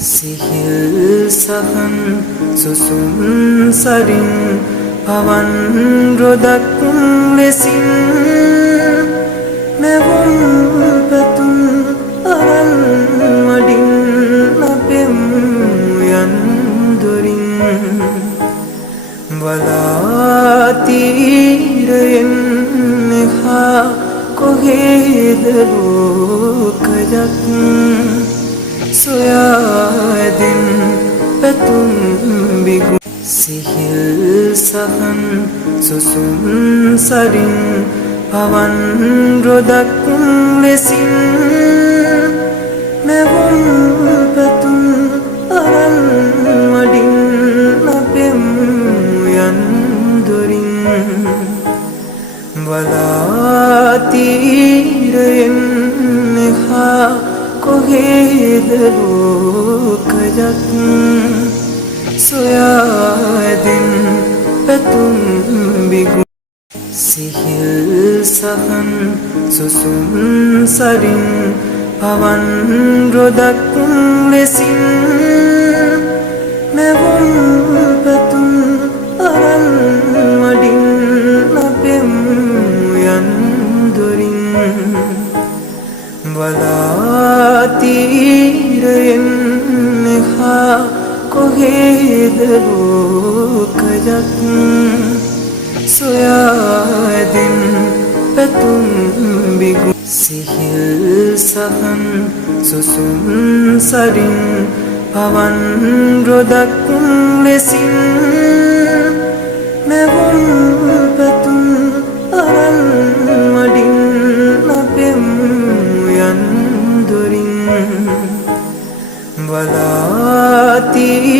සිහිල් සහන් සුසුම් සරින් පවන් රොදක් ලෙසින් නැවුම් පැතුම් අරන් මඩින් අපෙමු යන් දොරින් වලාතීරයෙන් එහා කොහෙද ලෝකයක් සොයාදෙන් පැතුම් බිගු සිහිල් සහන් සුසුම් සරින් පවන් රොදක් ලෙසින් නැවුම් පැතුම් අරන් මඩින් අපෙමු යන් දොරින් වලාතීරයෙන් එහා කොහෙද ලෝකයක් සොයාදෙන් පැතුම් බිගු සිහිල් සහන් සුසුම් සරින් පවන් රොදක් ලෙසින් නැවුම් පැතුම් අරන් මඩින් අපෙමු යන් දොරින් වලාතීරයෙන් එහා කොහෙද ලෝකයක් සොයාදෙන් පැතුම් බිගු සිහිල් සහන් සුසුම් සරින් පවන් රොදක් ලෙසින් නැවුම් පැතුම් අරන් මඩින් අපෙමු යන් දොරින් වලාතී